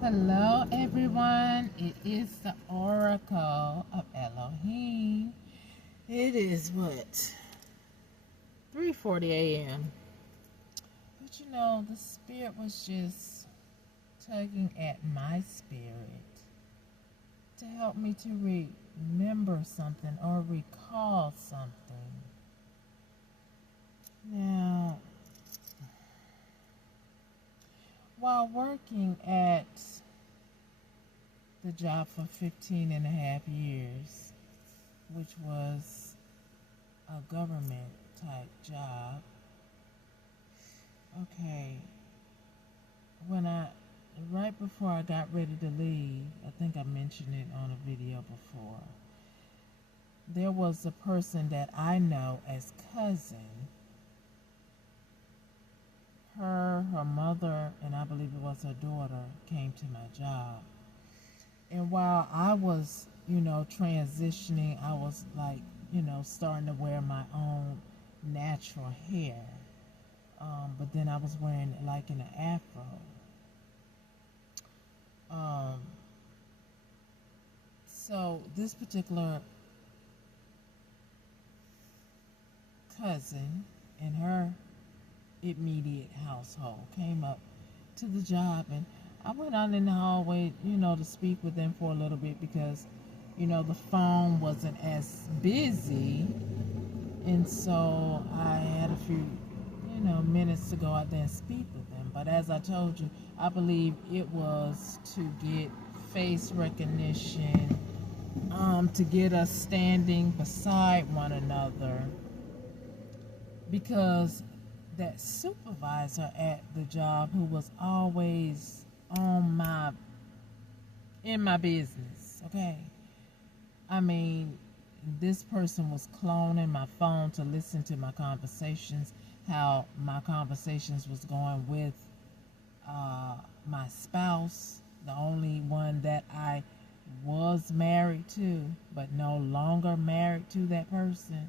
Hello, everyone. It is the Oracle of Elohim. It is what? 3:40 a.m. But the spirit was just tugging at my spirit to help me to remember something or recall something. Now, while working at the job for 15 and a half years, which was a government type job. Okay, right before I got ready to leave, I think I mentioned it on a video before, there was a person that I know as cousin. Her mother, and I believe it was her daughter, came to my job. And while I was, transitioning, I was like, starting to wear my own natural hair. But then I was wearing it like in an afro. So this particular cousin and her immediate household came up to the job, and I went out in the hallway, to speak with them for a little bit because, the phone wasn't as busy, and so I had a few, minutes to go out there and speak with them. But as I told you, I believe it was to get face recognition, to get us standing beside one another, because that supervisor at the job, who was always in my business, okay? I mean, this person was cloning my phone to listen to my conversations, how my conversations was going with my spouse, the only one that I was married to, but no longer married to that person.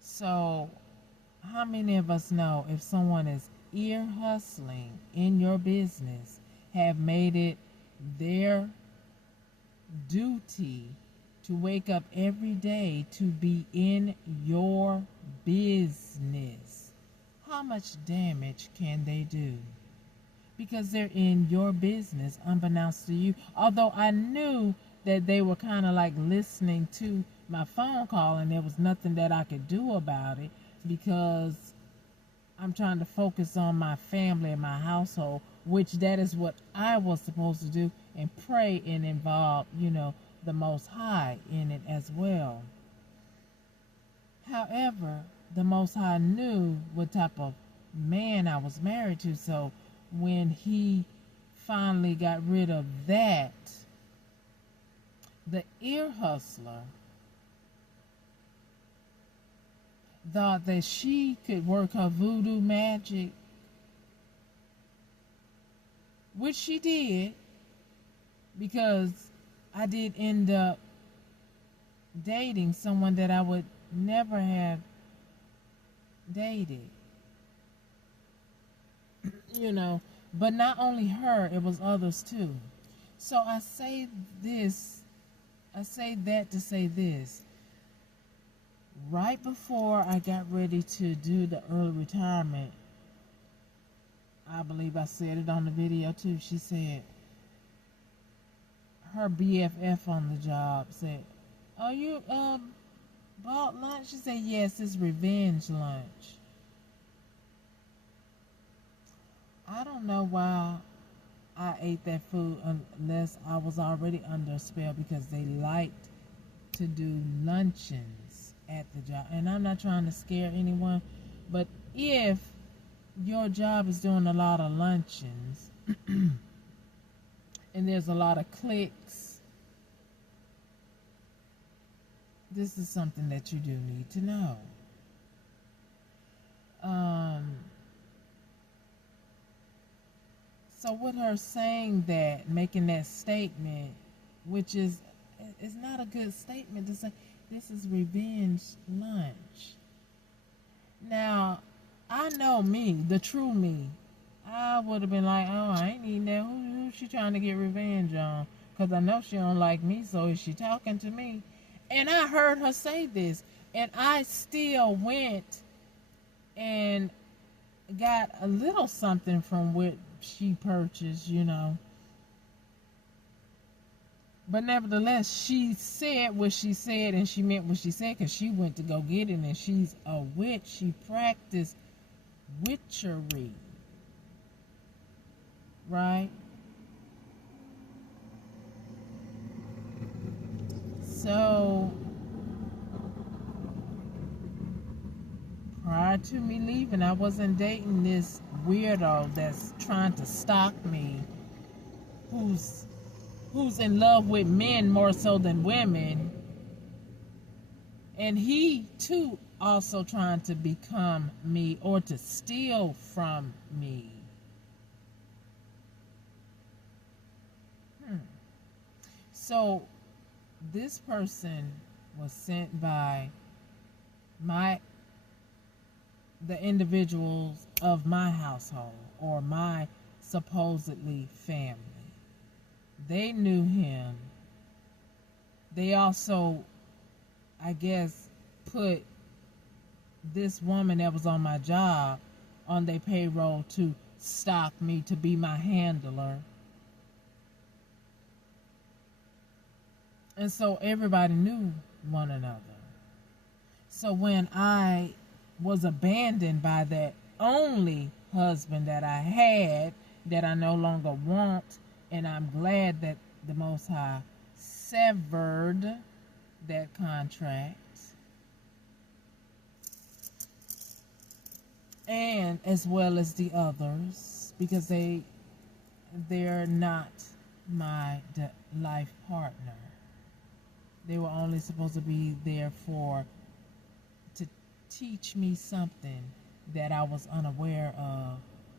So, how many of us know if someone is ear hustling in your business, have made it their duty to wake up every day to be in your business? How much damage can they do? Because they're in your business unbeknownst to you. Although I knew that they were kind of like listening to my phone call, and there was nothing that I could do about it because I'm trying to focus on my family and my household, which that is what I was supposed to do, and pray and involve, the Most High in it as well. However, the Most High knew what type of man I was married to, so when he finally got rid of that, the ear hustler thought that she could work her voodoo magic, which she did, because I did end up dating someone that I would never have dated. But not only her, it was others too. So I say that to say this. Right before I got ready to do the early retirement, I believe I said it on the video too, she said, her BFF on the job said, "Oh, you bought lunch?" She said, "Yes, it's revenge lunch." I don't know why I ate that food unless I was already under a spell, because they liked to do luncheons at the job. And I'm not trying to scare anyone, but if your job is doing a lot of luncheons and there's a lot of clicks, this is something that you do need to know. So with her saying that, making that statement, which is not a good statement to say, this is revenge lunch. Now, I know me, the true me. I would have been like, oh, I ain't eating that. Who she trying to get revenge on? Because I know she don't like me, so is she talking to me? And I heard her say this, and I still went and got a little something from what she purchased, you know. But nevertheless, she said what she said, and she meant what she said, because she went to go get it, and she's a witch. She practiced witchery, right? So prior to me leaving, I wasn't dating this weirdo that's trying to stalk me, who's in love with men more so than women, and he too also trying to become me or to steal from me. So this person was sent by the individuals of my household, or my supposedly family. They knew him. They also, I guess, put this woman that was on my job on their payroll to stalk me, to be my handler. And so everybody knew one another. So when I was abandoned by that only husband that I had, that I no longer want, and I'm glad that the Most High severed that contract, and as well as the others, because they're not my life partner. They were only supposed to be there to teach me something that I was unaware of,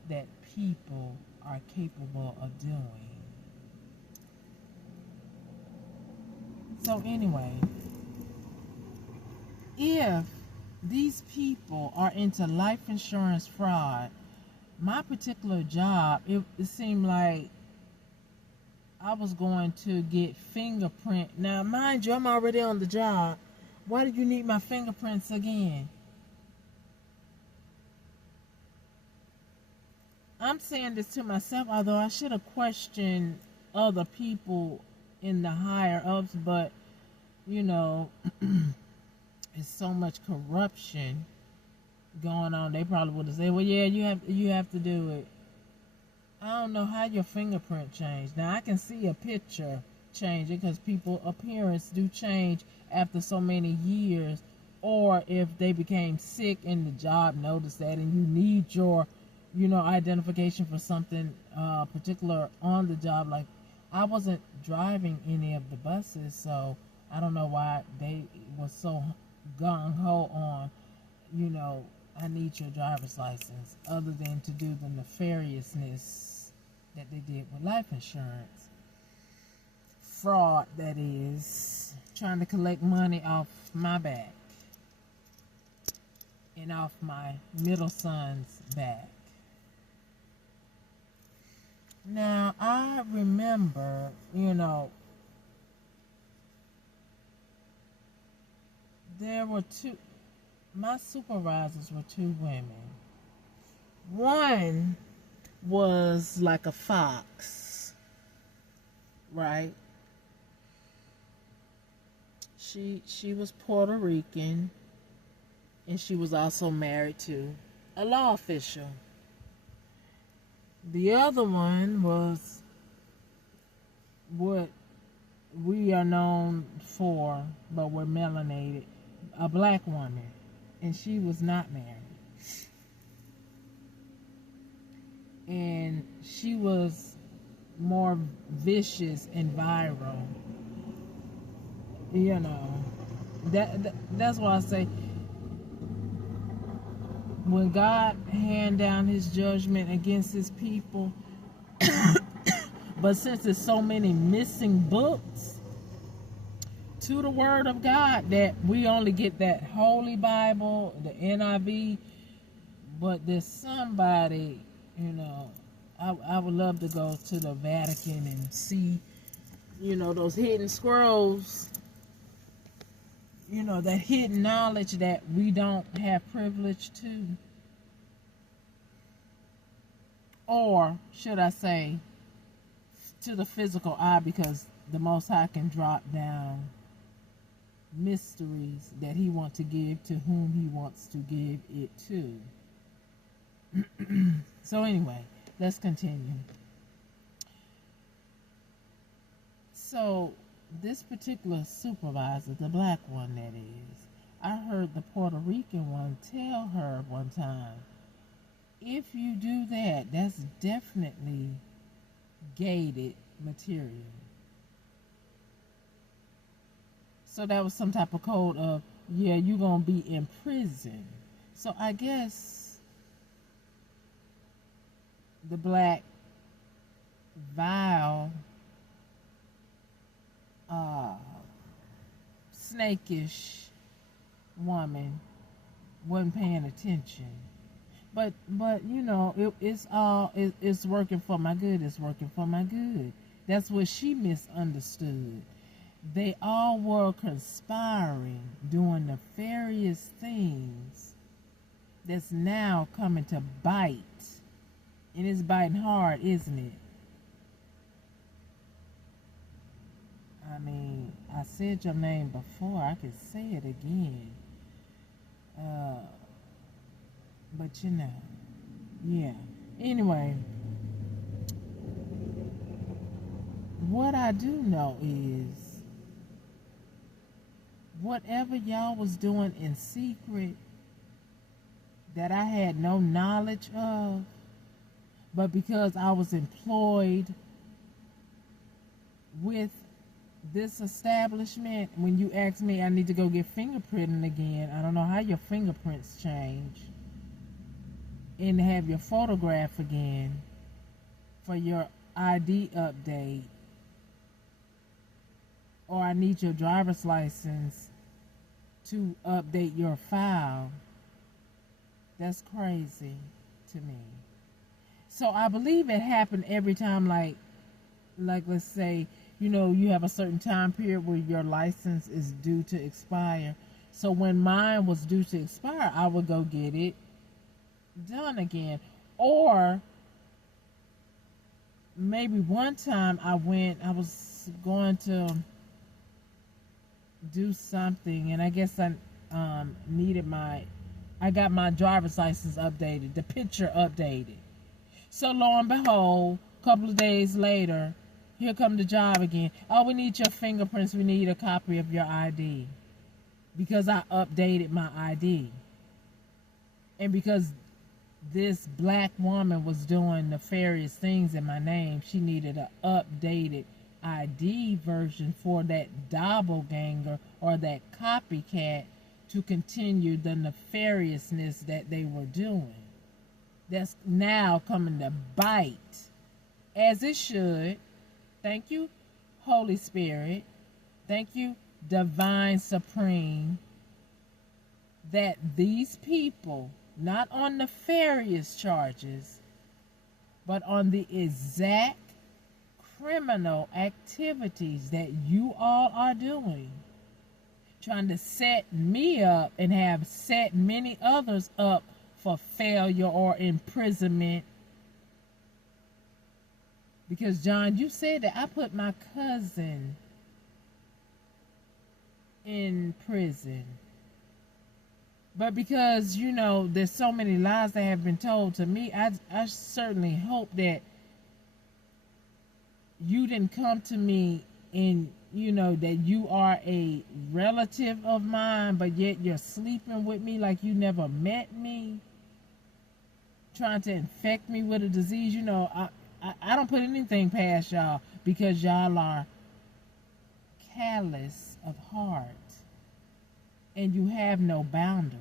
that people are capable of doing. So anyway, if these people are into life insurance fraud, my particular job, it seemed like I was going to get fingerprint. Now, mind you, I'm already on the job. Why do you need my fingerprints again? I'm saying this to myself, although I should have questioned other people in the higher ups, but you know, there's so much corruption going on. They probably would have said, well, yeah, you have to do it. I don't know how your fingerprint changed. Now, I can see a picture changing, because people's appearance do change after so many years, or if they became sick and the job noticed that, and you need your, identification for something particular on the job. Like, I wasn't driving any of the buses, so I don't know why they were so gung-ho on, I need your driver's license, other than to do the nefariousness that they did with life insurance. Fraud, that is, trying to collect money off my back and off my middle son's back. Now, I remember, there were my supervisors were two women. One was like a fox, right? She was Puerto Rican, and she was also married to a law official. The other one was what we are known for, but we're melanated, a black woman, and she was not married. And she was more vicious and viral. That's why I say, when God hand down his judgment against his people, but since there's so many missing books to the word of God, that we only get that Holy Bible, the NIV, but there's somebody, I would love to go to the Vatican and see, those hidden scrolls, that hidden knowledge that we don't have privilege to. Or should I say, to the physical eye, because the Most High can drop down mysteries that he wants to give to whom he wants to give it to. So anyway, let's continue. So this particular supervisor, the black one that is, I heard the Puerto Rican one tell her one time, if you do that, that's definitely gated material. So that was some type of code of, yeah, you're going to be in prison. So I guess the black, vile, snakish woman wasn't paying attention. But it's working for my good. It's working for my good. That's what she misunderstood. They all were conspiring, doing nefarious things that's now coming to bite. And it's biting hard, isn't it? I mean, I said your name before. I could say it again. But yeah. Anyway, what I do know is whatever y'all was doing in secret that I had no knowledge of, but because I was employed with this establishment, when you ask me I need to go get fingerprinting again, I don't know how your fingerprints change, and have your photograph again for your ID update, or I need your driver's license to update your file. That's crazy to me. So I believe it happened every time, like let's say, you have a certain time period where your license is due to expire. So when mine was due to expire, I would go get it done again. Or maybe one time I was going to do something, and I guess I I got my driver's license updated, the picture updated. So lo and behold, a couple of days later, here come the job again. Oh, we need your fingerprints. We need a copy of your ID. Because I updated my ID. And because this black woman was doing nefarious things in my name, she needed an updated ID version for that doppelganger or that copycat to continue the nefariousness that they were doing. That's now coming to bite, as it should. Thank you, Holy Spirit. Thank you, Divine Supreme, that these people, not on nefarious charges, but on the exact criminal activities that you all are doing, trying to set me up and have set many others up for failure or imprisonment. Because, John, you said that I put my cousin in prison. But because, there's so many lies that have been told to me, I certainly hope that you didn't come to me and, that you are a relative of mine, but yet you're sleeping with me like you never met me, trying to infect me with a disease. I don't put anything past y'all, because y'all are callous of heart and you have no boundaries.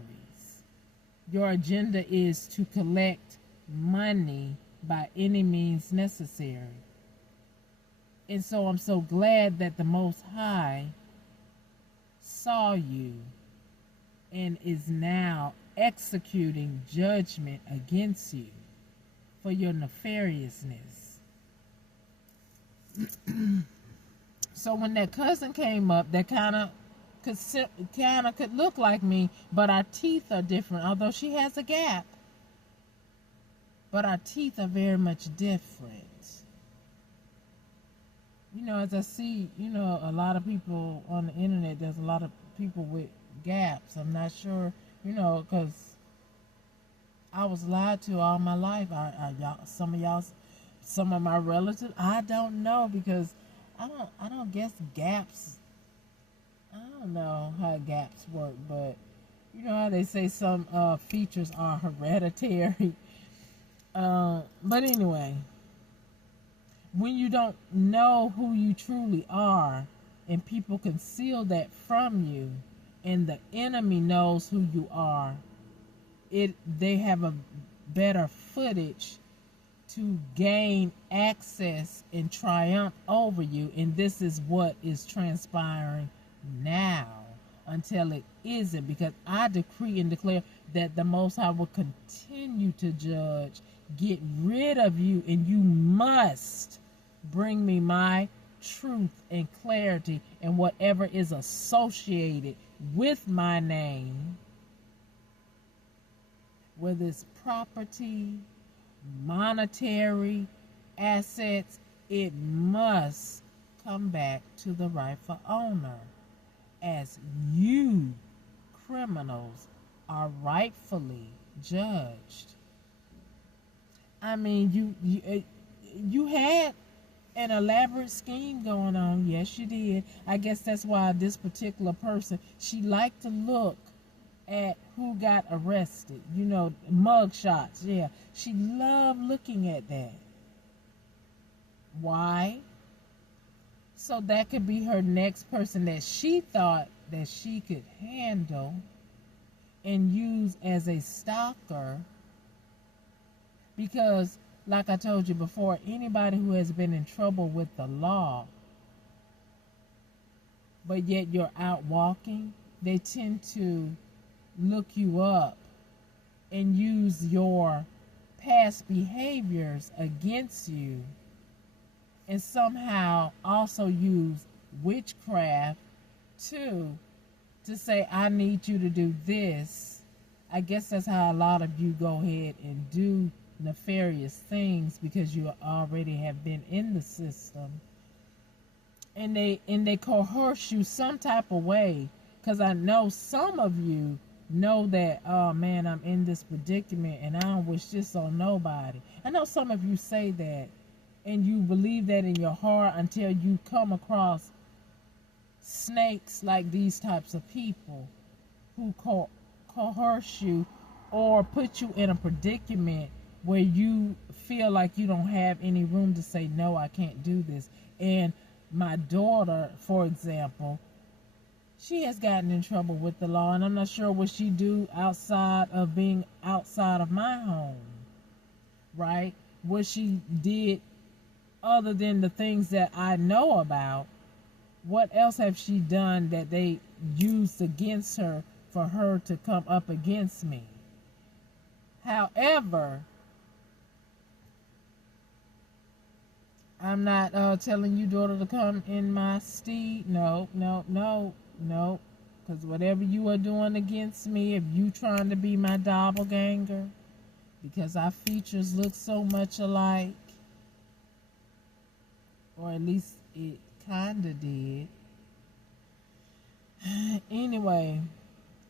Your agenda is to collect money by any means necessary. And so I'm so glad that the Most High saw you and is now executing judgment against you for your nefariousness. So when that cousin came up, that kind of could look like me, but our teeth are different. Although she has a gap, but our teeth are very much different. You know, as I see, you know, a lot of people on the internet, there's a lot of people with gaps. I'm not sure, you know, because I was lied to all my life. Some of my relatives, I don't know, because I don't guess gaps. I don't know how gaps work, but you know how they say some features are hereditary. But anyway, when you don't know who you truly are, and people conceal that from you, and the enemy knows who you are, they have a better footage to gain access and triumph over you. And this is what is transpiring now, until it isn't, because I decree and declare that the Most High will continue to judge, get rid of you, and you must bring me my truth and clarity, and whatever is associated with my name, whether it's property, monetary assets, it must come back to the rightful owner, as you criminals are rightfully judged. I mean, you had an elaborate scheme going on. Yes, you did. I guess that's why this particular person, she liked to look at who got arrested. You know, mug shots. Yeah, she loved looking at that. Why? So that could be her next person that she thought that she could handle and use as a stalker. Because, like I told you before, anybody who has been in trouble with the law, but yet you're out walking, they tend to look you up and use your past behaviors against you, and somehow also use witchcraft too, to say, I need you to do this. I guess that's how a lot of you go ahead and do nefarious things, because you already have been in the system, and they coerce you some type of way. Because I know some of you know that, oh man, I'm in this predicament and I don't wish this on nobody. I know some of you say that, and you believe that in your heart, until you come across snakes like these types of people who coerce you, or put you in a predicament where you feel like you don't have any room to say, no, I can't do this. And my daughter, for example, she has gotten in trouble with the law, and I'm not sure what she do outside of being outside of my home, right? What she did other than the things that I know about. What else have she done that they used against her for her to come up against me? However, I'm not telling you, daughter, to come in my steed. No. Because whatever you are doing against me, if you trying to be my doppelganger, because our features look so much alike, or at least it kind of did. Anyway,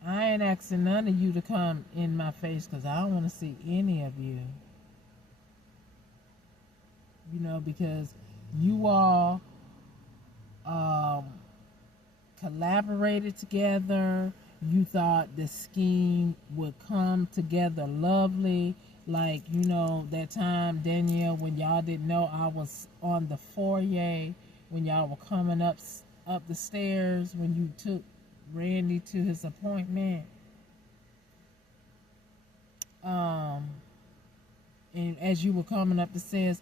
I ain't asking none of you to come in my face, because I don't want to see any of you. You know, because you all collaborated together. You thought the scheme would come together lovely. Like, you know, that time, Danielle, when y'all didn't know I was on the foyer, when y'all were coming up the stairs, when you took Randy to his appointment. And as you were coming up the stairs,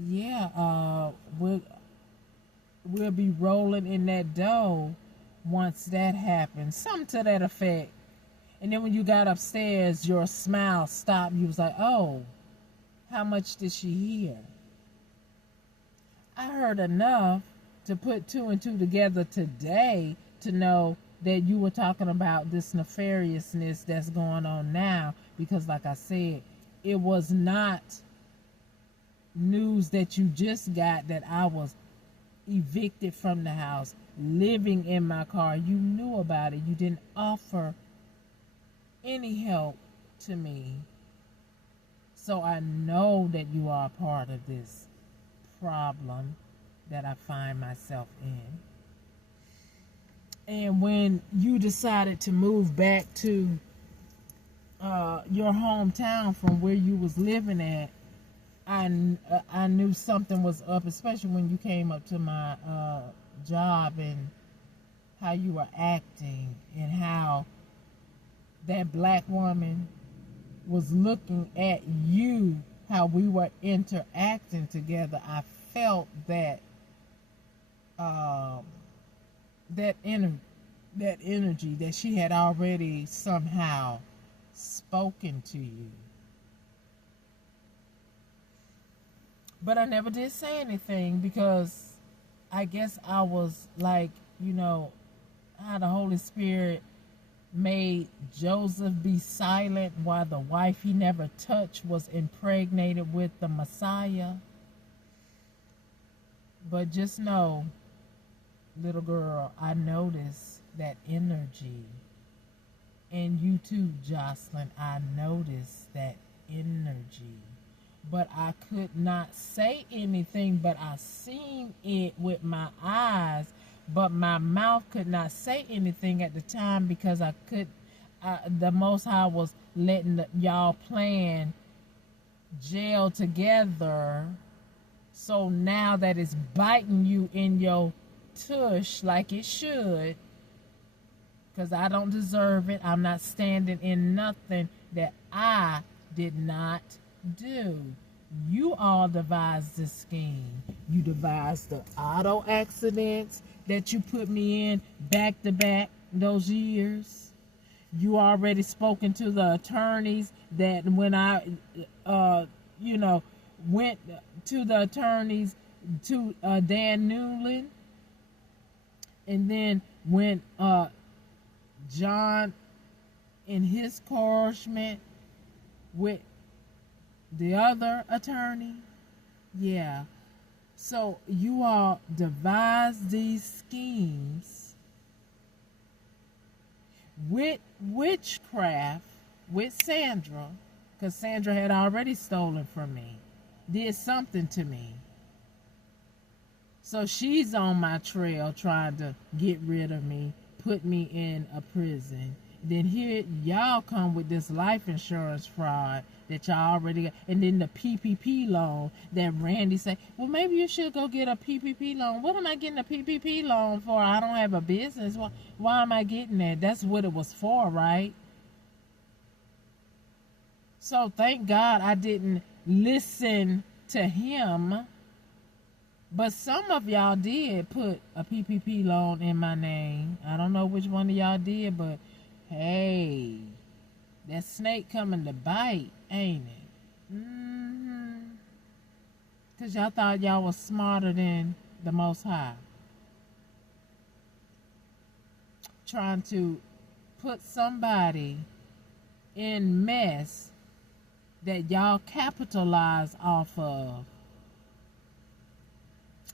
yeah, we'll be rolling in that dough once that happens. Something to that effect. And then when you got upstairs, your smile stopped. You was like, oh, How much did she hear? I heard enough to put two and two together today to know that you were talking about this nefariousness that's going on now, because like I said, it was not news that you just got that I was evicted from the house, living in my car. You knew about it. You didn't offer any help to me. So I know that you are a part of this problem that I find myself in. And when you decided to move back to your hometown from where you was living at, I knew something was up, especially when you came up to my job and how you were acting and how that black woman was looking at you, how we were interacting together. I felt that that energy that she had already somehow spoken to you. But I never did say anything because I guess I was like, how the Holy Spirit made Joseph be silent while the wife he never touched was impregnated with the Messiah. But just know, little girl, I noticed that energy. And you too, Jocelyn, I noticed that energy. But I could not say anything, but I seen it with my eyes, but my mouth could not say anything at the time because the Most High was letting y'all plan jail together. So now that it's biting you in your tush like it should, because I don't deserve it. I'm not standing in nothing that I did not do. You all devised this scheme. You devised the auto accidents that you put me in back to back those years. You already spoken to the attorneys that when I went to the attorneys to Dan Newland, and then when John in his encouragement with the other attorney, yeah. So you all devised these schemes with witchcraft with Sandra, because Sandra had already stolen from me, did something to me. So she's on my trail trying to get rid of me, put me in a prison. Then here y'all come with this life insurance fraud that y'all already got. And then the PPP loan that Randy said, well, maybe you should go get a PPP loan. What am I getting a PPP loan for? I don't have a business. Why am I getting that? That's what it was for, right? So thank God I didn't listen to him. But some of y'all did put a PPP loan in my name. I don't know which one of y'all did, but hey, that snake coming to bite, ain't it? Because y'all thought y'all was smarter than the Most High. Trying to put somebody in mess that y'all capitalize off of.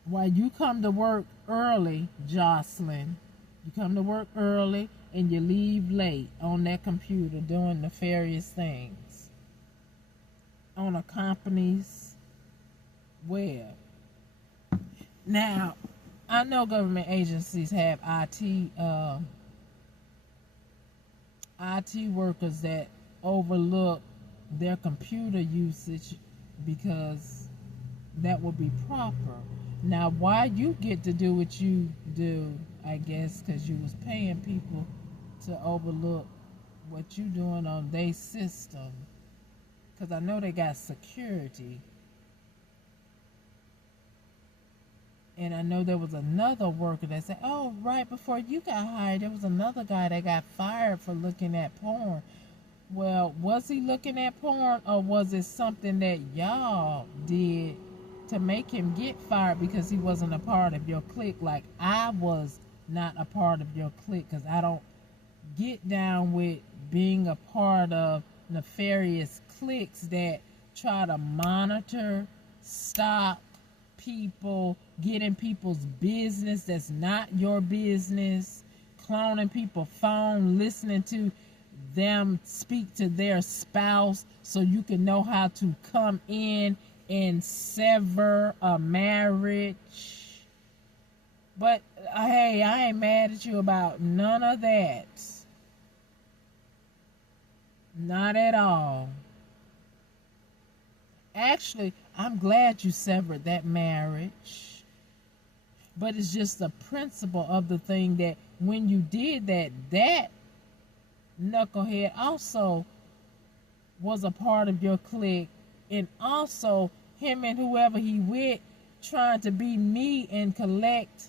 While you come to work early, Jocelyn, you come to work early and you leave late on that computer doing nefarious things on a company's web. Now, I know government agencies have IT workers that overlook their computer usage because that would be proper. Now, why you get to do what you do, I guess, because you was paying people to overlook what you doing on their system. Because I know they got security. And I know there was another worker that said, oh, right before you got hired, there was another guy that got fired for looking at porn. Well, was he looking at porn, or was it something that y'all did to make him get fired because he wasn't a part of your clique? Like, I was not a part of your clique, because I don't get down with being a part of nefarious cliques that try to monitor, stop people, get in people's business that's not your business, cloning people's phone, listening to them speak to their spouse so you can know how to come in and sever a marriage. But hey, I ain't mad at you about none of that. Not at all. Actually, I'm glad you severed that marriage. But it's just the principle of the thing that when you did that, that knucklehead also was a part of your clique, and also him and whoever he with trying to be me and collect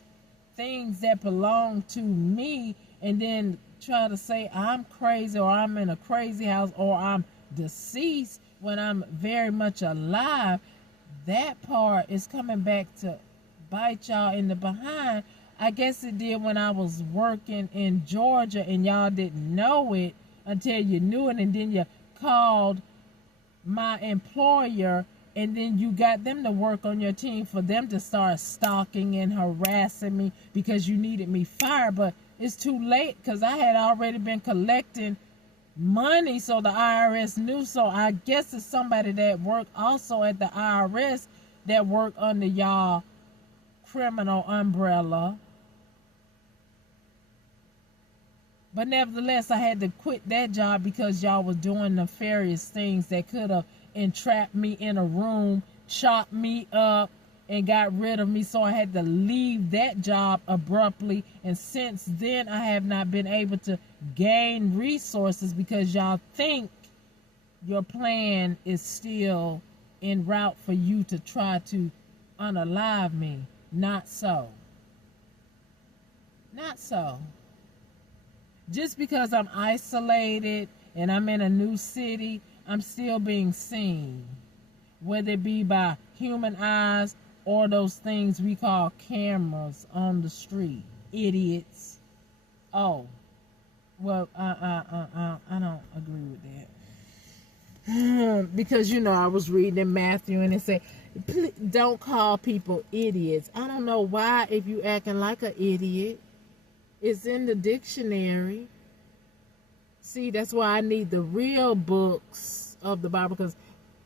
things that belong to me, and then try to say I'm crazy, or I'm in a crazy house, or I'm deceased when I'm very much alive. That part is coming back to bite y'all in the behind. I guess it did when I was working in Georgia and y'all didn't know it until you knew it, and then you called my employer, and then you got them to work on your team for them to start stalking and harassing me because you needed me fired. But it's too late, because I had already been collecting money, so the IRS knew. So I guess it's somebody that worked also at the IRS that worked under y'all criminal umbrella. But nevertheless, I had to quit that job because y'all was doing nefarious things that could have entrapped me in a room, chopped me up, and got rid of me. So I had to leave that job abruptly. And since then, I have not been able to gain resources because y'all think your plan is still en route for you to try to unalive me. Not so. Not so. Just because I'm isolated and I'm in a new city, I'm still being seen, whether it be by human eyes or those things we call cameras on the street. Idiots. Oh, well, I don't agree with that. Because, I was reading in Matthew and it said, don't call people idiots. I don't know why, if you acting like an idiot. It's in the dictionary. See, that's why I need the real books of the Bible, because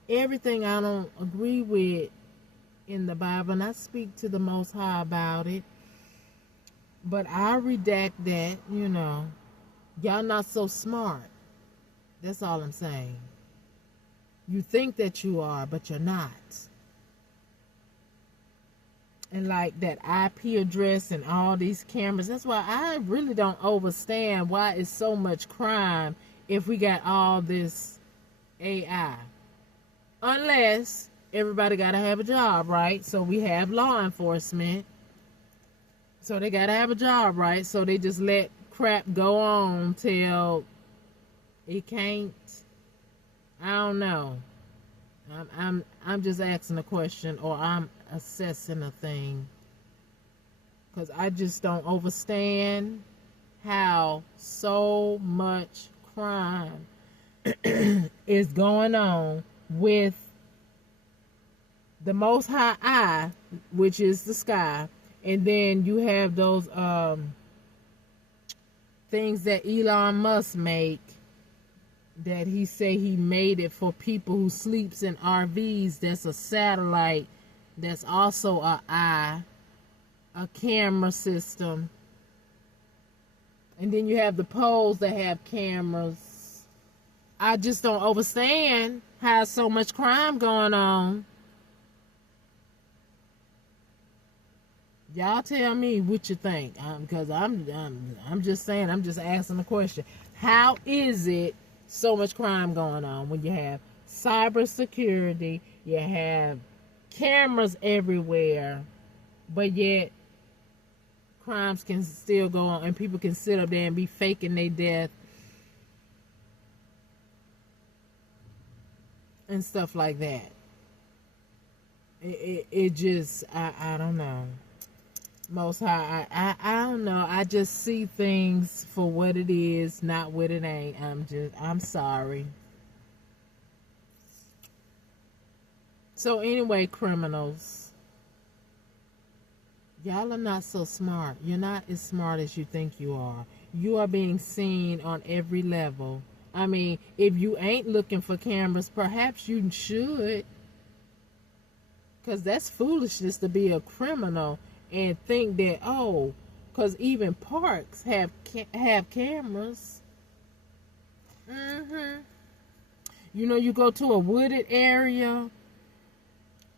everything I don't agree with in the Bible, and I speak to the Most High about it, but I redact that, Y'all not so smart. That's all I'm saying. You think that you are, but you're not. And like that IP address and all these cameras, that's why I really don't understand why it's so much crime if we got all this AI. Unless everybody got to have a job, right? So we have law enforcement. So they got to have a job, right? So they just let crap go on till it can't. I don't know. I'm just asking a question, or I'm assessing a thing, because I just don't understand how so much crime is going on with the Most High Eye, which is the sky, and then you have those things that Elon Musk make, that he say he made it for people who sleeps in RVs. That's a satellite. That's also a eye, a camera system. And then you have the poles that have cameras. I just don't understand how so much crime going on. Y'all tell me what you think, because I'm just saying, I'm just asking a question. How is it so much crime going on when you have cybersecurity, you have cameras everywhere, but yet crimes can still go on and people can sit up there and be faking their death and stuff like that. It just, I don't know. Most High, I don't know. I just see things for what it is, not what it ain't. I'm sorry. So anyway, criminals, y'all are not so smart. You're not as smart as you think you are. You are being seen on every level. I mean, if you ain't looking for cameras, perhaps you should. Because that's foolishness to be a criminal and think that, oh, because even parks have cameras. You know, you go to a wooded area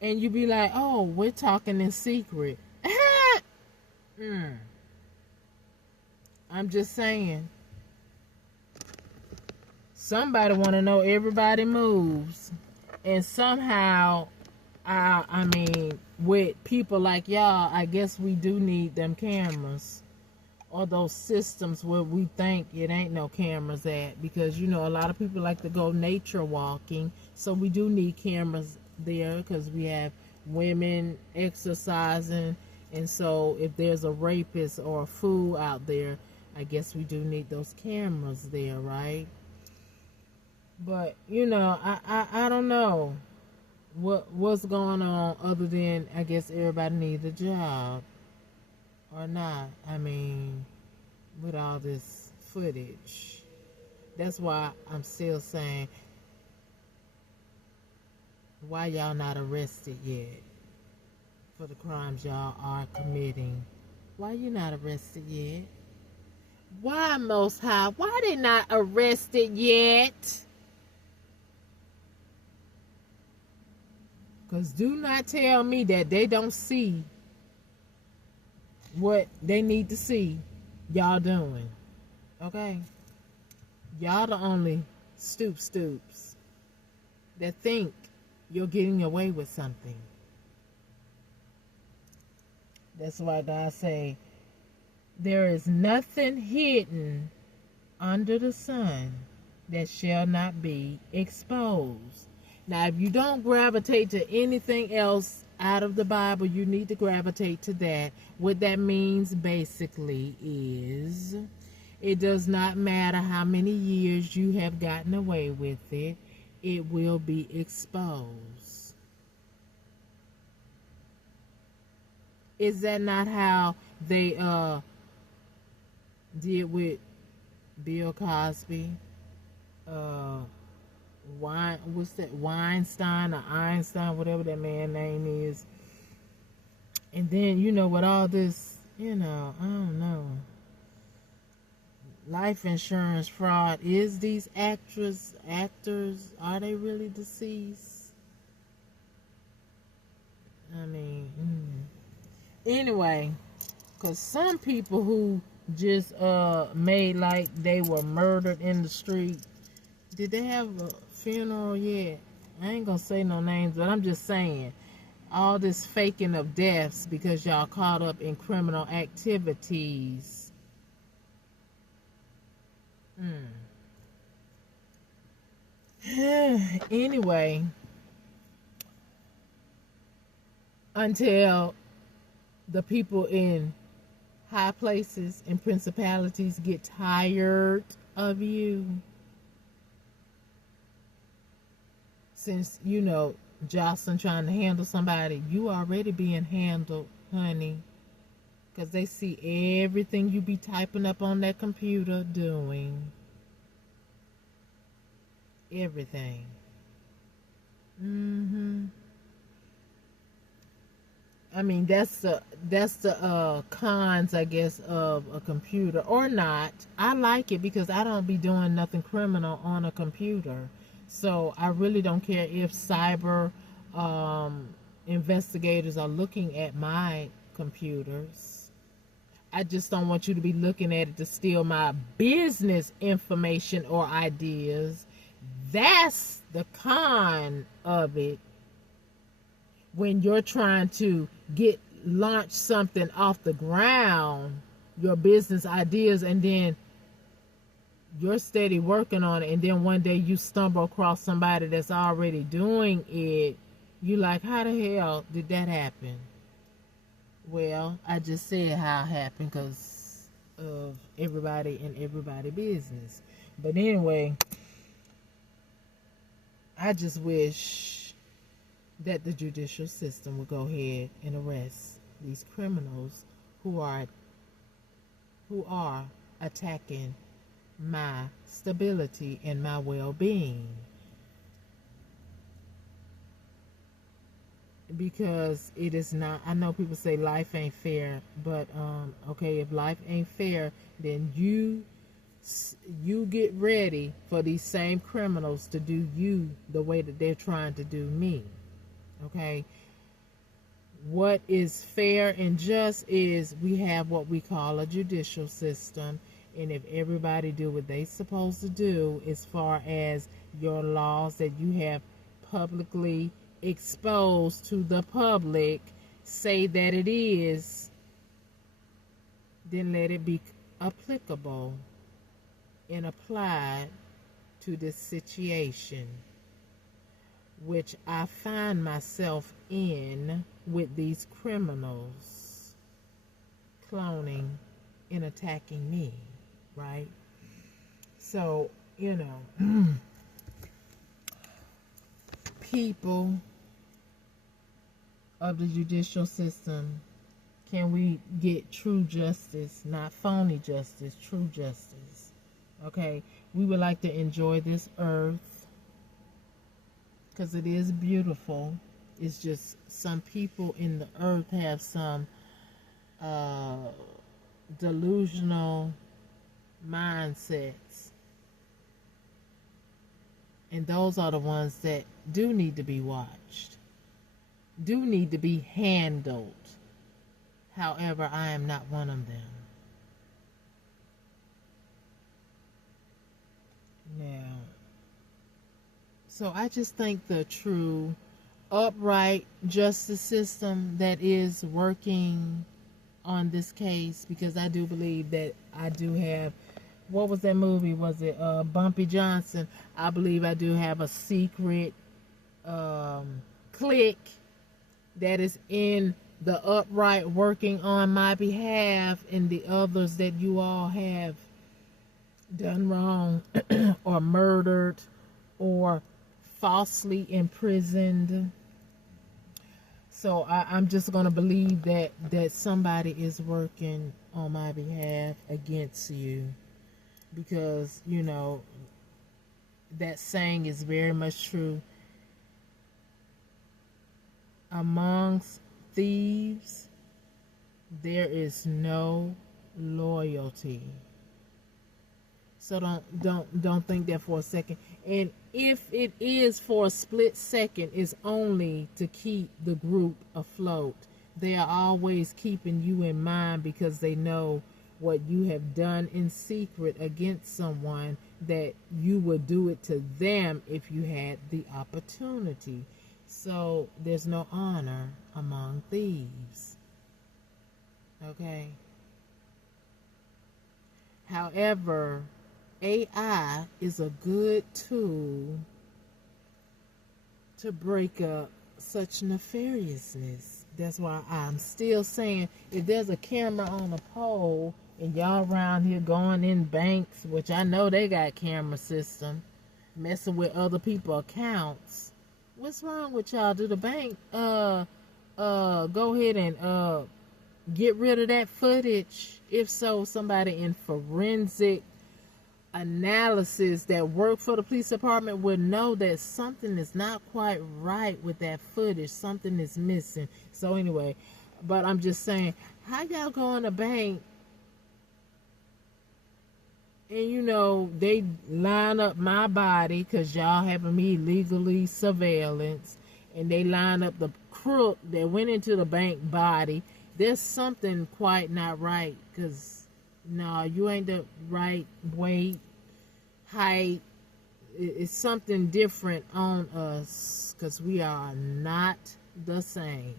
and you be like, oh, we're talking in secret. I'm just saying. Somebody want to know everybody moves. And somehow, I mean, with people like y'all, I guess we do need them cameras. Or those systems where we think it ain't no cameras at. Because, you know, a lot of people like to go nature walking. So we do need cameras there because we have women exercising. And so if there's a rapist or a fool out there, I guess we do need those cameras there, right? But, you know, I don't know what's going on other than I guess everybody needs a job or not. I mean, with all this footage. That's why I'm still saying, why y'all not arrested yet for the crimes y'all are committing? Why you not arrested yet? Why, Most High? Why they not arrested yet? Because do not tell me that they don't see what they need to see y'all doing. Okay? Y'all the only stoops that think you're getting away with something. That's why God say, there is nothing hidden under the sun that shall not be exposed. Now, if you don't gravitate to anything else out of the Bible, you need to gravitate to that. What that means basically is, it does not matter how many years you have gotten away with it, it will be exposed. Is that not how they did with Bill Cosby? What's that? Weinstein or Einstein, whatever that man's name is. And then, you know, with all this, you know, I don't know, life insurance fraud, is these actors, are they really deceased? I mean, anyway, because some people who just made like they were murdered in the street, did they have a funeral yet? I ain't gonna say no names, but I'm just saying, all this faking of deaths because y'all caught up in criminal activities. Anyway, until the people in high places and principalities get tired of you, since, you know, Jocelyn trying to handle somebody, you already being handled, honey, because they see everything you be typing up on that computer doing. Everything. I mean, that's the cons, I guess, of a computer, or not. I like it because I don't be doing nothing criminal on a computer. So I really don't care if cyber investigators are looking at my computers. I just don't want you to be looking at it to steal my business information or ideas. That's the con of it. When you're trying to launch something off the ground, your business ideas, and then you're steady working on it, and then one day you stumble across somebody that's already doing it. You like, how the hell did that happen? Well, I just said how it happened because of everybody and everybody business. But anyway, I just wish that the judicial system would go ahead and arrest these criminals who are attacking my stability and my well-being. Because it is not, I know people say life ain't fair, but okay, if life ain't fair, then you get ready for these same criminals to do you the way that they're trying to do me. Okay, what is fair and just is we have what we call a judicial system, and if everybody do what they supposed to do as far as your laws that you have publicly exposed to the public say that it is, then let it be applicable and applied to this situation, which I find myself in with these criminals cloning and attacking me, right? So, people of the judicial system, can we get true justice, not phony justice, true justice? Okay, we would like to enjoy this earth because it is beautiful. It's just some people in the earth have some delusional mindsets, and those are the ones that do need to be watched, do need to be handled. However, I am not one of them. Now, so I just think the true upright justice system that is working on this case, because I do believe that I do have, what was that movie? Was it Bumpy Johnson? I believe I do have a secret clique that is in the upright working on my behalf, and the others that you all have done wrong or murdered or falsely imprisoned. So I'm just going to believe that somebody is working on my behalf against you, because, that saying is very much true. Amongst thieves, there is no loyalty. So don't think that for a second. And if it is for a split second, it's only to keep the group afloat. They are always keeping you in mind because they know what you have done in secret against someone, that you would do it to them if you had the opportunity. So there's no honor among thieves. Okay? However, AI is a good tool to break up such nefariousness. That's why I'm still saying, if there's a camera on a pole and y'all around here going in banks, which I know they got camera system, messing with other people's accounts, what's wrong with y'all? Do the bank go ahead and get rid of that footage? If so, somebody in forensic analysis that work for the police department would know that something is not quite right with that footage. Something is missing. So anyway, but I'm just saying, how y'all go in a bank and they line up my body because y'all having me legally surveillance, and they line up the crook that went into the bank body. There's something quite not right, because no, you ain't the right weight, height. It's something different on us, because we are not the same.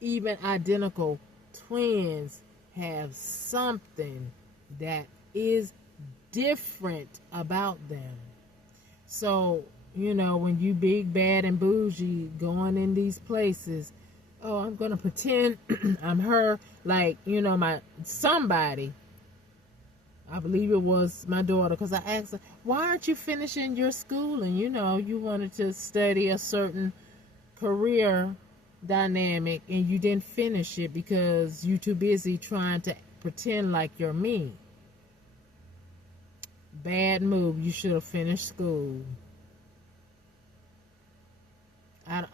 Even identical twins have something that is different about them. So, when you big, bad, and bougie going in these places, oh, I'm going to pretend I'm her. Like, somebody, I believe it was my daughter, because I asked her, why aren't you finishing your schooling? You wanted to study a certain career dynamic and you didn't finish it because you're too busy trying to pretend like you're me. Bad move. You should have finished school. I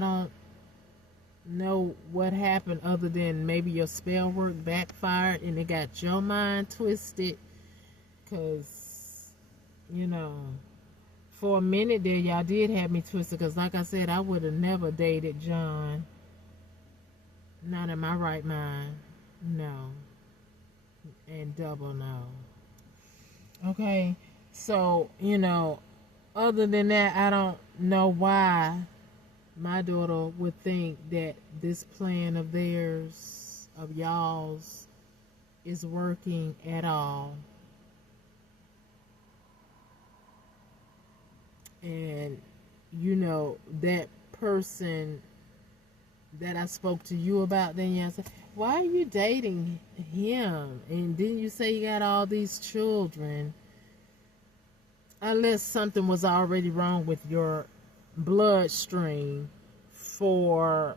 don't know what happened other than maybe your spell work backfired and it got your mind twisted. Because, for a minute there, y'all did have me twisted. Because, like I said, I would have never dated John. Not in my right mind. No. And double no. Okay? So, other than that, I don't know why my daughter would think that this plan of theirs, of y'all's, is working at all. And, that person that I spoke to you about, then you said, why are you dating him? And didn't you say you got all these children? Unless something was already wrong with your bloodstream for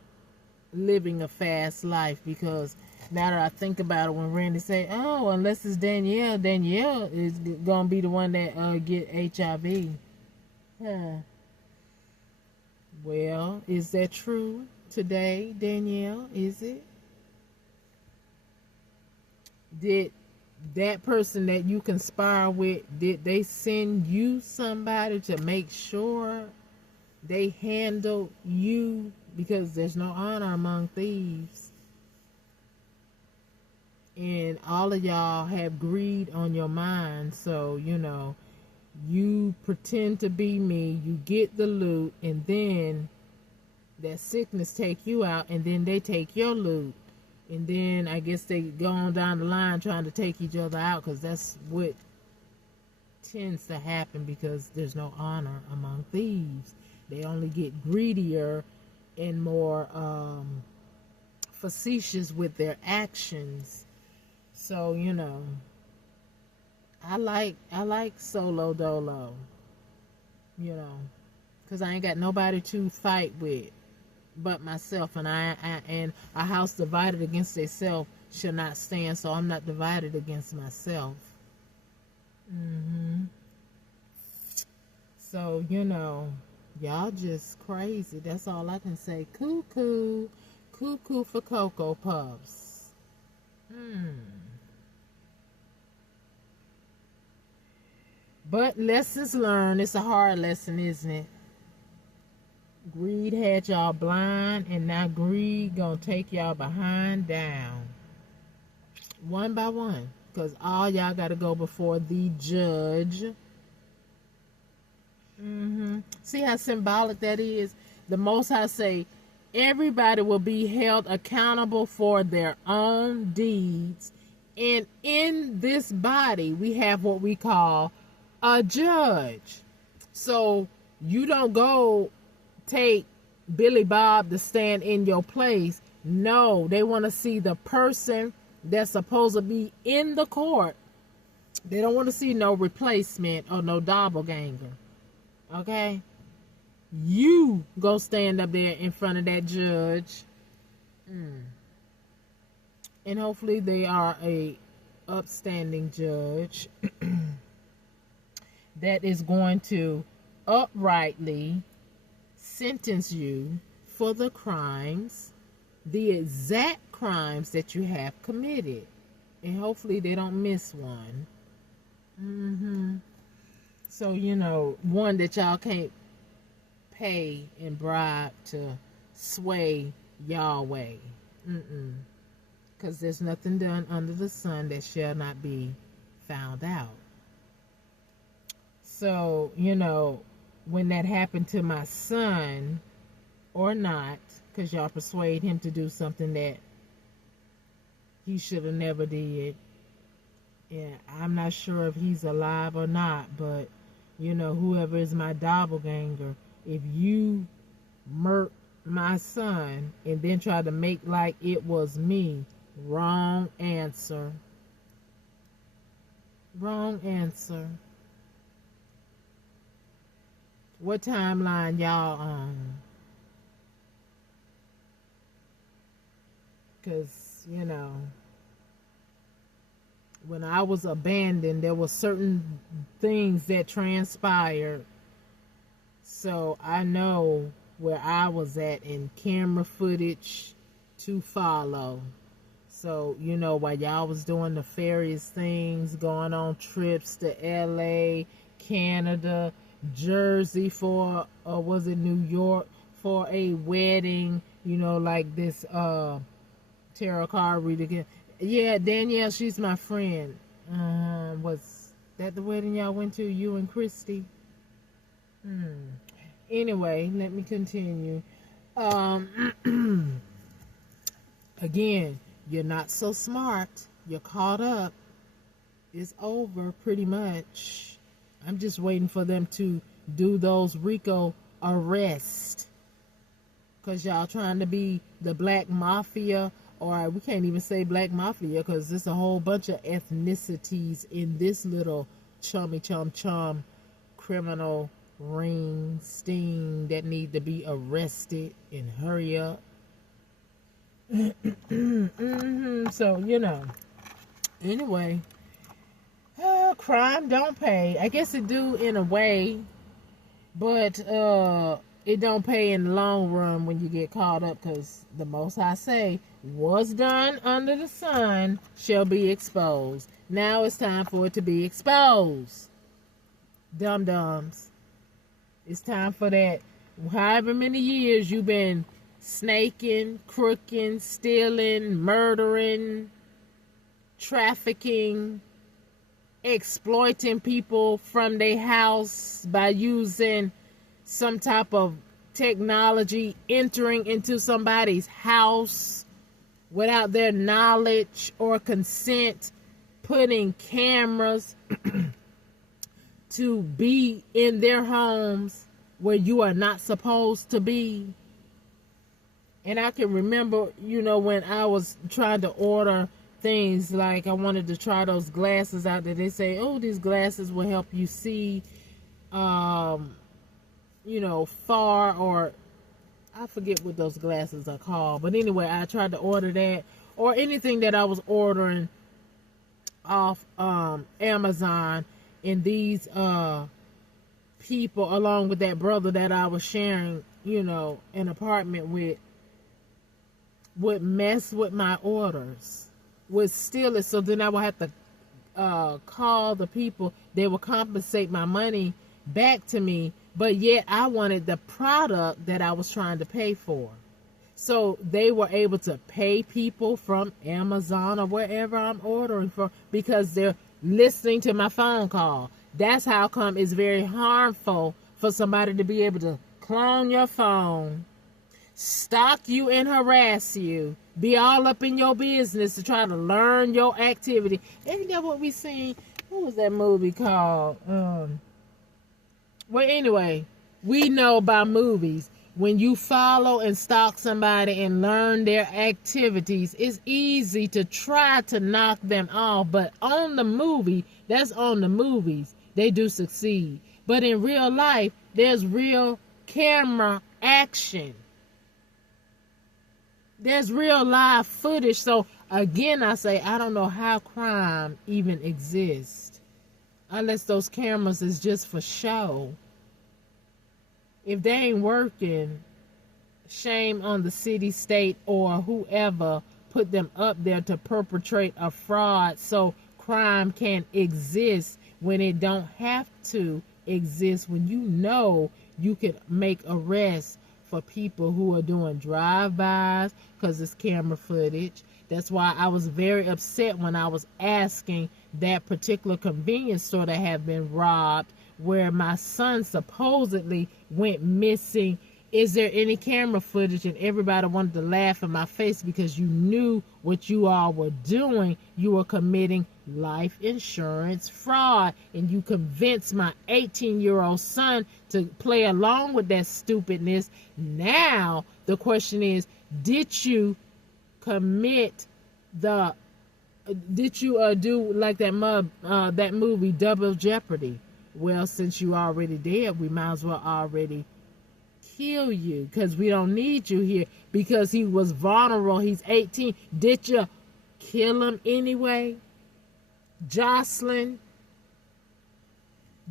living a fast life. Because now that I think about it, when Randy say, oh, unless it's Danielle is going to be the one that get HIV. Huh. Well, is that true today, Danielle? Is it? Did that person that you conspire with, did they send you somebody to make sure they handle you? Because there's no honor among thieves. And all of y'all have greed on your mind. So, you pretend to be me, you get the loot, and then that sickness take you out, and then they take your loot. And then I guess they go on down the line trying to take each other out, because that's what tends to happen, because there's no honor among thieves. They only get greedier and more facetious with their actions. So, I like solo dolo, because I ain't got nobody to fight with but myself, and and a house divided against itself shall not stand. So I'm not divided against myself. So y'all just crazy. That's all I can say. Cuckoo for Cocoa Puffs. But lessons learned. It's a hard lesson, isn't it? Greed had y'all blind, and now greed gonna take y'all behind down. One by one. Because all y'all gotta go before the judge. See how symbolic that is? The Most High say, everybody will be held accountable for their own deeds. And in this body, we have what we call a judge. So you don't go take Billy Bob to stand in your place. No, they want to see the person that's supposed to be in the court. They don't want to see no replacement or no doppelganger. Okay? You go stand up there in front of that judge. And hopefully they are a upstanding judge that is going to uprightly sentence you for the crimes, the exact crimes that you have committed. And hopefully they don't miss one. So, one that y'all can't pay and bribe to sway y'all way. Because there's nothing done under the sun that shall not be found out. So, when that happened to my son, or not, because y'all persuade him to do something that he should have never did, And I'm not sure if he's alive or not, but whoever is my doppelganger, if you murk my son and then try to make like it was me, wrong answer. Wrong answer. What timeline y'all on? Because, when I was abandoned, there were certain things that transpired. So I know where I was at in camera footage to follow. So, while y'all was doing nefarious things, going on trips to LA, Canada, Jersey for, or was it New York for a wedding, like this tarot card reader. Yeah, Danielle, she's my friend. Was that the wedding y'all went to, you and Christy? Anyway, let me continue. Again, you're not so smart. You're caught up. It's over pretty much. I'm just waiting for them to do those RICO arrests. Because y'all trying to be the black mafia, or we can't even say black mafia because there's a whole bunch of ethnicities in this little chummy chum criminal ring sting that need to be arrested and hurry up. So, anyway, crime don't pay. I guess it do in a way, but it don't pay in the long run when you get caught up, because the Most High say, what's done under the sun shall be exposed. Now it's time for it to be exposed. Dum-dums. It's time for that. However many years you've been snaking, crooking, stealing, murdering, trafficking, exploiting people from their house by using some type of technology, entering into somebody's house without their knowledge or consent, putting cameras to be in their homes where you are not supposed to be. And I can remember, when I was trying to order things, like I wanted to try those glasses out that they say, oh, these glasses will help you see, far, or I forget what those glasses are called. But anyway, I tried to order that, or anything that I was ordering off Amazon, and these people, along with that brother that I was sharing, an apartment with, would mess with my orders, would steal it. So then I would have to call the people. They would compensate my money back to me, but yet I wanted the product that I was trying to pay for. So they were able to pay people from Amazon or wherever I'm ordering from, because they're listening to my phone call. That's how come it's very harmful for somebody to be able to clone your phone, stalk you and harass you, be all up in your business to try to learn your activity. Isn't that what we seen? What was that movie called? Well, anyway, we know by movies, when you follow and stalk somebody and learn their activities, it's easy to try to knock them off. But on the movie, that's on the movies, they do succeed. But in real life, there's real camera action. There's real live footage. So again, I say, I don't know how crime even exists unless those cameras is just for show. If they ain't working, shame on the city, state, or whoever put them up there to perpetrate a fraud so crime can exist when it don't have to exist, when you can make arrests for people who are doing drive-bys because it's camera footage. That's why I was very upset when I was asking that particular convenience store that have been robbed, where my son supposedly went missing. Is there any camera footage? And everybody wanted to laugh in my face because you knew what you all were doing. You were committing life insurance fraud, and you convinced my 18-year-old son to play along with that stupidness. Now the question is, did you commit the did you do like that movie Double Jeopardy? Well, since you already did, we might as well already kill you, because we don't need you here, because he was vulnerable. He's 18. Did you kill him anyway? Jocelyn,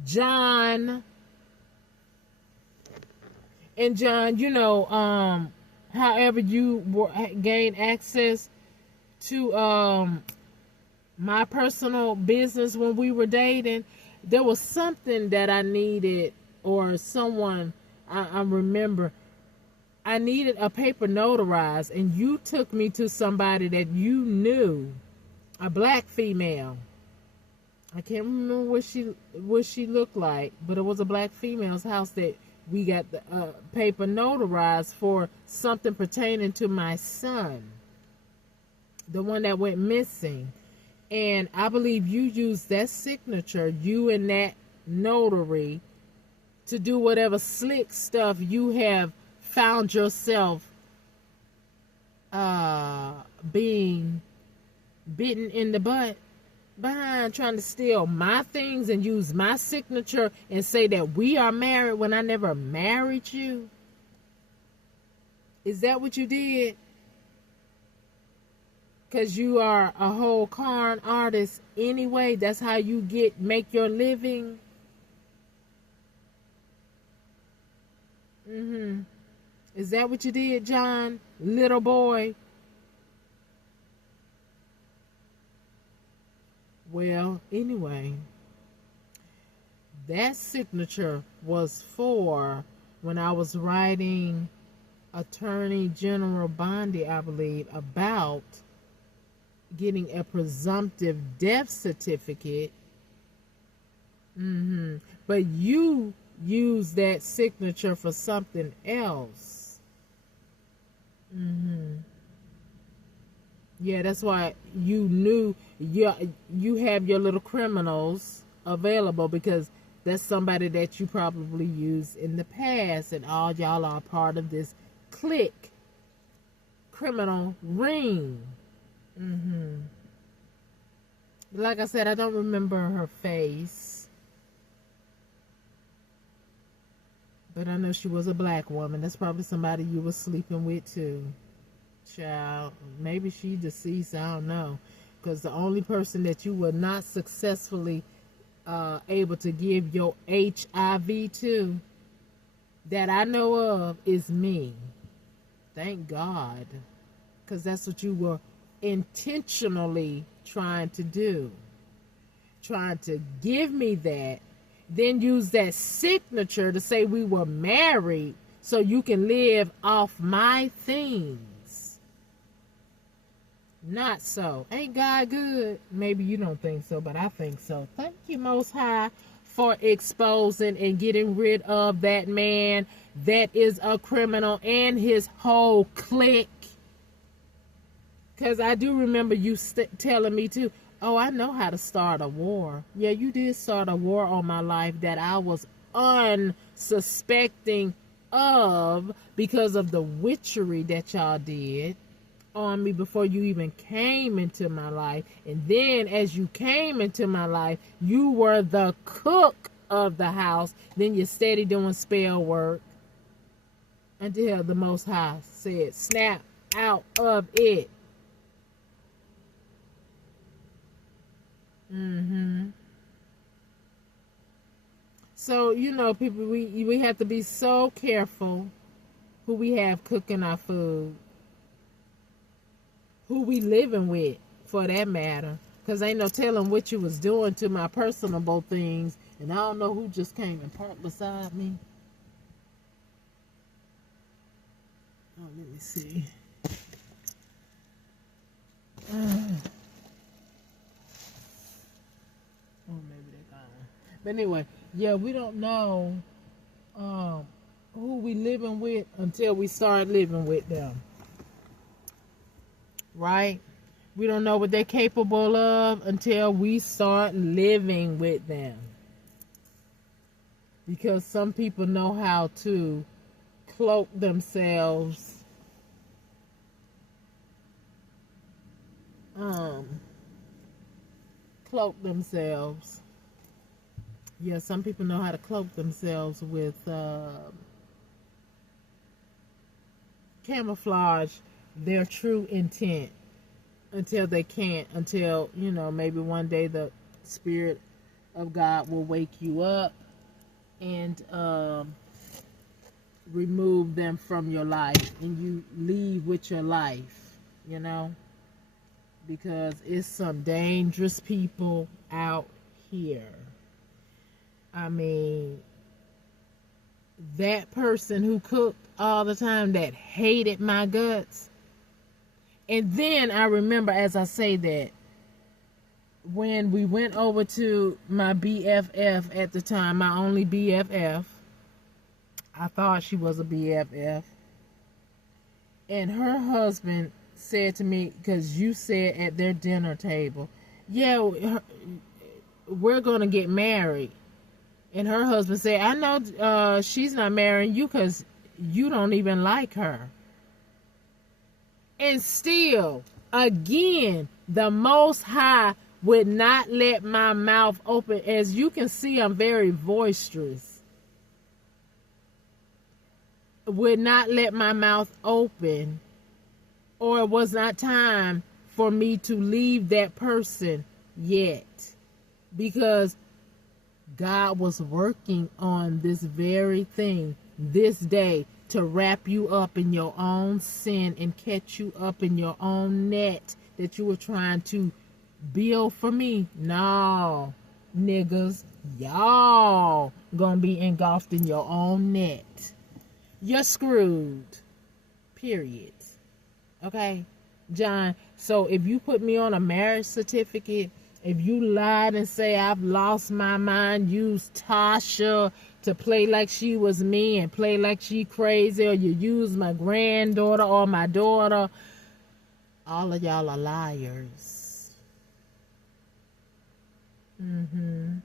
John, and John, however you gain access to my personal business when we were dating, there was something that I needed, or someone, I remember I needed a paper notarized, and you took me to somebody that you knew, a black female. I can't remember what she looked like, but it was a black female's house that we got the paper notarized for something pertaining to my son, the one that went missing. And I believe you used that signature, you and that notary, to do whatever slick stuff you have found yourself being bitten in the butt behind, trying to steal my things and use my signature and say that we are married when I never married you. Is that what you did? Because you are a whole con artist anyway. That's how you make your living. Is that what you did, John? Little boy? Well, anyway, that signature was for when I was writing Attorney General Bondi, I believe, about getting a presumptive death certificate. But you use that signature for something else. Yeah, that's why you knew you have your little criminals available, because that's somebody that you probably used in the past, and all y'all are part of this clique criminal ring. Like I said, I don't remember her face, but I know she was a black woman. That's probably somebody you were sleeping with too, child. Maybe she deceased, I don't know, because the only person that you were not successfully able to give your HIV to that I know of is me. Thank God, because that's what you were intentionally trying to do, trying to give me that, then use that signature to say we were married so you can live off my things. Not so. Ain't God good? Maybe you don't think so, but I think so. Thank you, Most High, for exposing and getting rid of that man that is a criminal and his whole clique. Because I do remember you telling me too, oh, I know how to start a war. Yeah, you did start a war on my life that I was unsuspecting of, because of the witchery that y'all did on me before you even came into my life. And then as you came into my life, you were the cook of the house. Then you steady doing spell work until the Most High said, snap out of it. So, people, we have to be so careful who we have cooking our food, who we living with, for that matter, because ain't no telling what you was doing to my personable things. And I don't know who just came and parked beside me. Oh, let me see. Oh, maybe they're gone. But anyway, yeah, we don't know who we living with until we start living with them. Right? We don't know what they're capable of until we start living with them. Because some people know how to cloak themselves. Yeah, some people know how to cloak themselves with camouflage their true intent until they can't, until, maybe one day the Spirit of God will wake you up and remove them from your life, and you leave with your life, because it's some dangerous people out here. I mean, that person who cooked all the time that hated my guts. And then I remember, as I say that, when we went over to my BFF at the time, my only BFF, I thought she was a BFF, and her husband said to me, because you said at their dinner table, yeah, we're going to get married. And her husband said, I know she's not marrying you because you don't even like her. And still, again, the Most High would not let my mouth open. As you can see, I'm very boisterous. Would not let my mouth open, or it was not time for me to leave that person yet, because God was working on this very thing this day to wrap you up in your own sin and catch you up in your own net that you were trying to build for me. No, niggas, y'all gonna be engulfed in your own net. You're screwed. Period. Okay, John? So if you put me on a marriage certificate, if you lied and say I've lost my mind, use Tasha to play like she was me and play like she crazy, or you use my granddaughter or my daughter, all of y'all are liars. And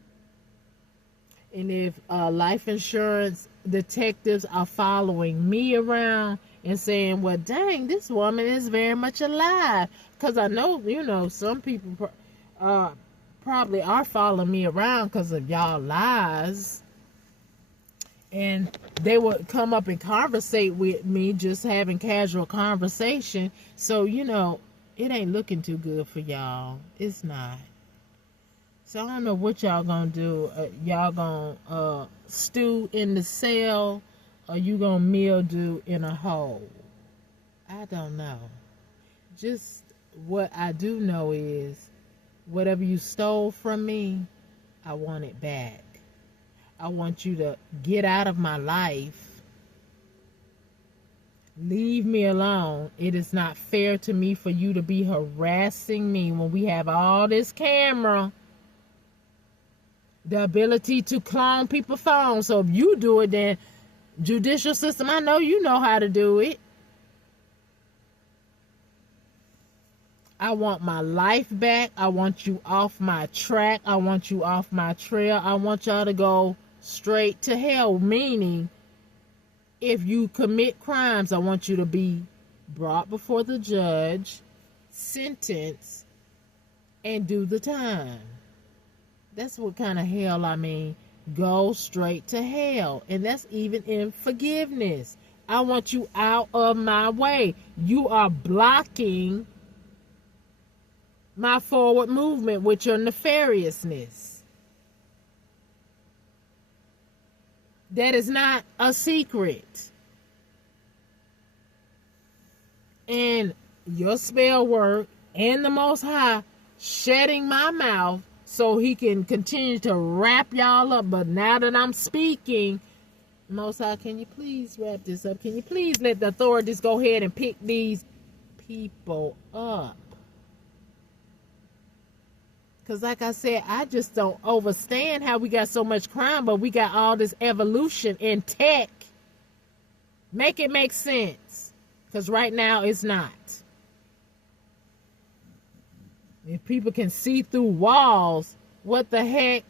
if life insurance detectives are following me around and saying, well, dang, this woman is very much alive, because I know, some people probably are following me around because of y'all lies, and they would come up and conversate with me, just having casual conversation. So it ain't looking too good for y'all. It's not. So I don't know what y'all gonna do. Y'all gonna stew in the cell, or you gonna mildew in a hole? I don't know. Just what I do know is, whatever you stole from me, I want it back. I want you to get out of my life. Leave me alone. It is not fair to me for you to be harassing me when we have all this camera, the ability to clone people's phones. So if you do it, then judicial system, I know you know how to do it. I want my life back. I want you off my track. I want you off my trail. I want y'all to go straight to hell. Meaning, if you commit crimes, I want you to be brought before the judge, sentenced, and do the time. That's what kind of hell I mean. Go straight to hell. And that's even in forgiveness. I want you out of my way. You are blocking my forward movement with your nefariousness. That is not a secret. And your spell work and the Most High shutting my mouth so he can continue to wrap y'all up. But now that I'm speaking, Most High, can you please wrap this up? Can you please let the authorities go ahead and pick these people up? Because like I said, I just don't understand how we got so much crime, but we got all this evolution in tech. Make it make sense. Because right now it's not. If people can see through walls, what the heck?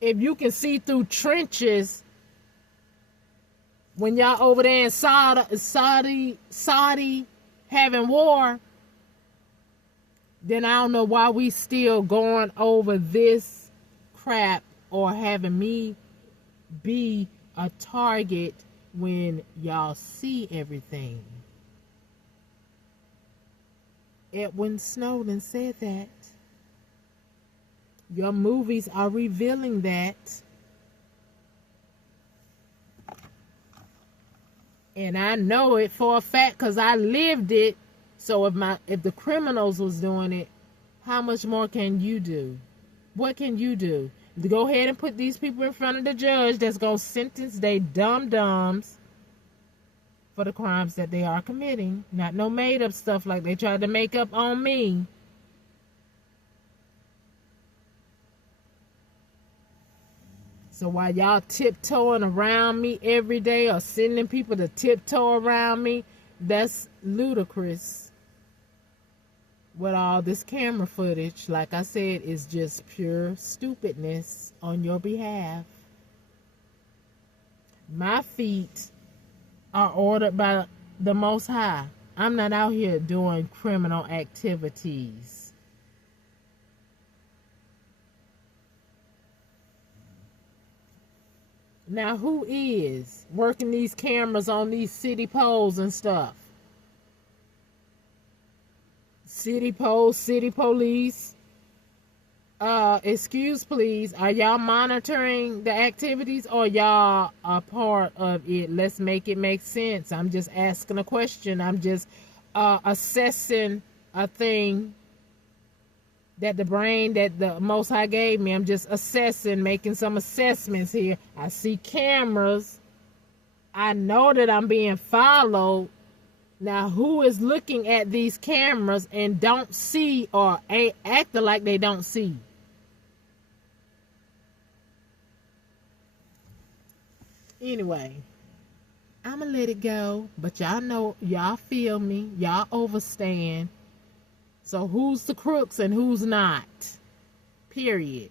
If you can see through trenches when y'all over there in Saudi having war, then I don't know why we still going over this crap or having me be a target when y'all see everything. Edwin Snowden said that. Your movies are revealing that. And I know it for a fact because I lived it. So if the criminals was doing it, how much more can you do? What can you do? Go ahead and put these people in front of the judge that's going to sentence they dum-dums for the crimes that they are committing. Not no made-up stuff like they tried to make up on me. So while y'all tiptoeing around me every day or sending people to tiptoe around me, that's ludicrous. With all this camera footage, like I said, is just pure stupidness on your behalf. My feet are ordered by the Most High. I'm not out here doing criminal activities. Now, who is working these cameras on these city poles and stuff? City poles, city police. Excuse please, are y'all monitoring the activities or y'all are part of it? Let's make it make sense. I'm just asking a question. I'm just assessing a thing that the Most High gave me. I'm just assessing, making some assessments here. I see cameras. I know that I'm being followed. Now, who is looking at these cameras and don't see or acting like they don't see? Anyway, I'm going to let it go. But y'all know, y'all feel me. Y'all overstand. So who's the crooks and who's not? Period.